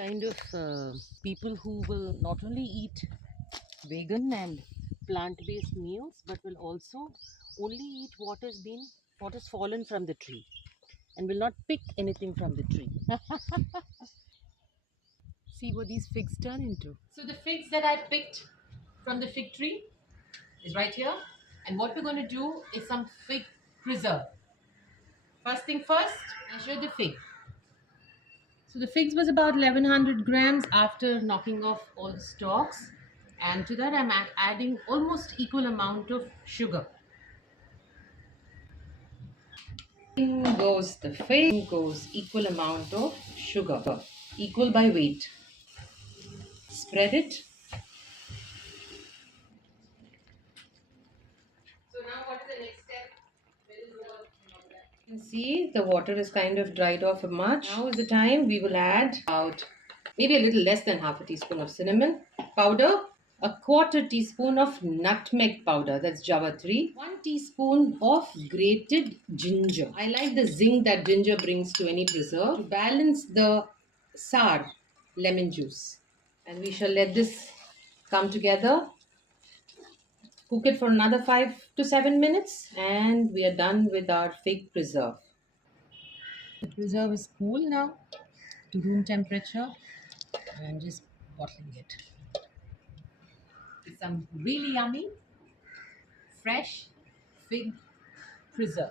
kind of people who will not only eat vegan and plant-based meals, but will also only eat what has fallen from the tree, and will not pick anything from the tree. See what these figs turn into. So the figs that I picked from the fig tree is right here, and what we're going to do is some fig preserve. First thing first, measure the fig. So the figs was about 1100 grams after knocking off all the stalks, and to that I'm adding almost equal amount of sugar. In goes the fig, in goes equal amount of sugar, equal by weight. Spread it. So now what is the next step? You can see the water is kind of dried off much. Now is the time we will add about maybe a little less than half a teaspoon of cinnamon powder, a quarter teaspoon of nutmeg powder, that's Java 3, 1 teaspoon of grated ginger. I like the zing that ginger brings to any preserve to balance the sour lemon juice. And we shall let this come together. Cook it for another 5 to 7 minutes and we are done with our fig preserve. The preserve is cool now to room temperature, and I'm just bottling it. It's some really yummy, fresh fig preserve.